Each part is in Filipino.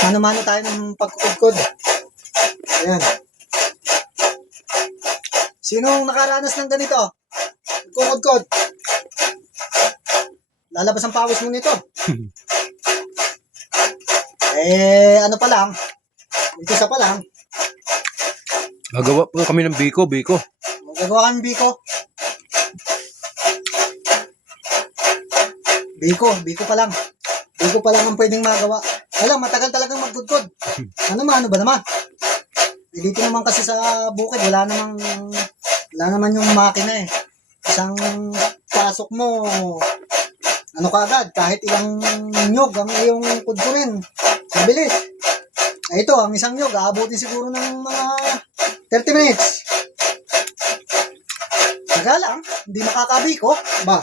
Mano-mano tayo ng pagkukudkod. Ayan. Sinong nakaranas ng ganito? Pagkukudkod. Lalabas ang pawis mo nito. Ano pa lang. Umpisa pa lang. Gagawa po kami ng biko. Gagawa kami biko. Biko pa lang. Biko pa lang ang pwedeng magawa. Alam, matagal talagang magkudkod. Ano ba naman? Dito naman kasi sa bukid, wala naman yung makina eh. Isang pasok mo, ano ka agad, kahit ilang nyog ang iyong kudkurin. Mabilis. Ito, ang isang nyog, aabutin siguro ng mga 30 minutes. Taga lang, hindi makakabiko. Ba?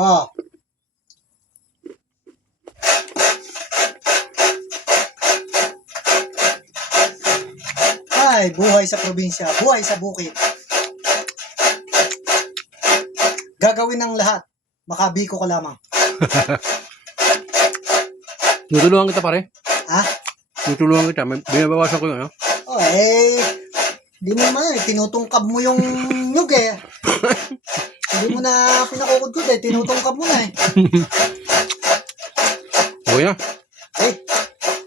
Ah. Ay, buhay sa probinsya, buhay sa bukid. Gagawin ng lahat, makabiko ka lamang. Tutulungan kita pare. Ha? Tutulungan kita. Binabawasan ko yun. Ano? Di mo naman tinutungkab mo yung nyug eh. Hindi mo na pinakukudkod eh, tinutungkab mo na eh. Okay na. Eh,